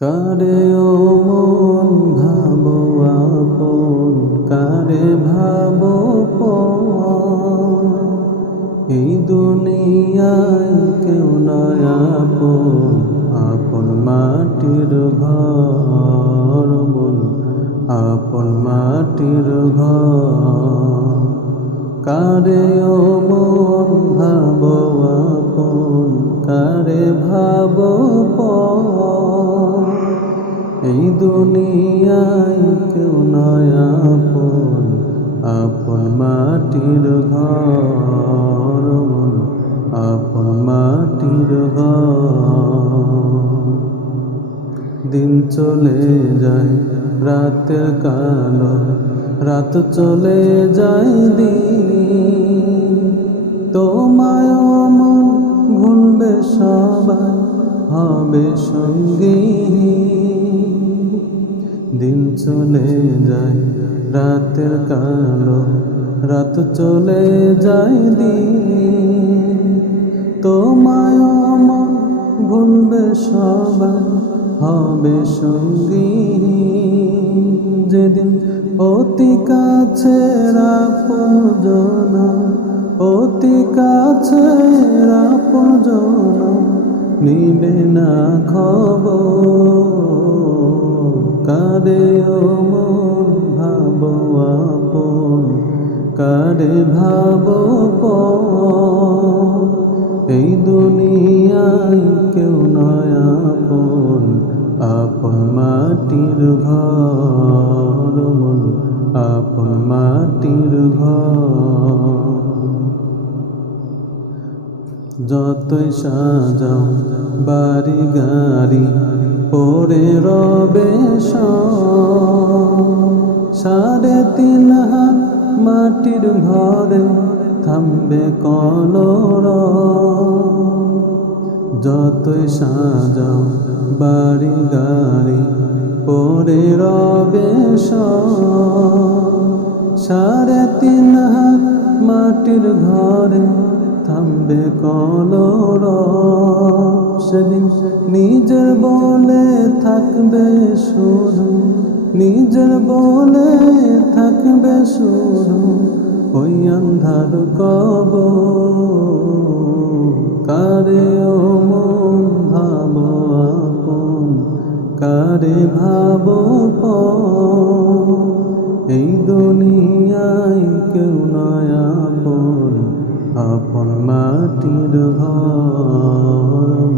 কারে ও মন ভাবো আপন, কারে ভাবো পর। এই দুনিয়ায় কেউ নয় আপন, আপন মাটির ঘর মন, আপন মাটির ঘর। কারে ও মন ভাবো আপন, কারে ভাবো পর। এই দুনিয়ায় কেউ নয় আপন, আপন মাটির ঘর মন, আপন মাটির ঘর। দিন চলে যায় রাতের কালো, রাত চলে যায় দিন। তোমায় মন ভুলবে সবাই, হবে সঙ্গী। দিন চলে যায় রাতের কালো, রাত চলে যায় দিন। তোমায় মন ভুলবে সবাই, হবে সঙ্গী। যেদিন অতি কাছের আপনজন, অতি কাছের আপনজন নিবে না খবর। কারে ও মন ভাবো আপন, কারে ভাবো পর। এই দুনিয়ায় কেউ নয় আপন, আপন মাটির ঘর মন, আপন মাটির ঘর। যতই সাজাও বাড়ি গাড়ি, পরে রবে সাড়ে 3 হাত মাটির ঘরে থামবে কলর। যতই সাজাও বাড়ি গাড়ি, পরে রবে সাড়ে 3 হাত মাটির ঘরে থামবে কলর। সেদিন নিজের বলে থাকবে শুধু, নিজের বলে থাকবে শুধু ওই আন্ধার কবর। কারে ও মন ভাবো আপন, কারে ভাবো পর। এই দুনিয়ায় কেউ নয় আপন, আপন মাটির ঘর।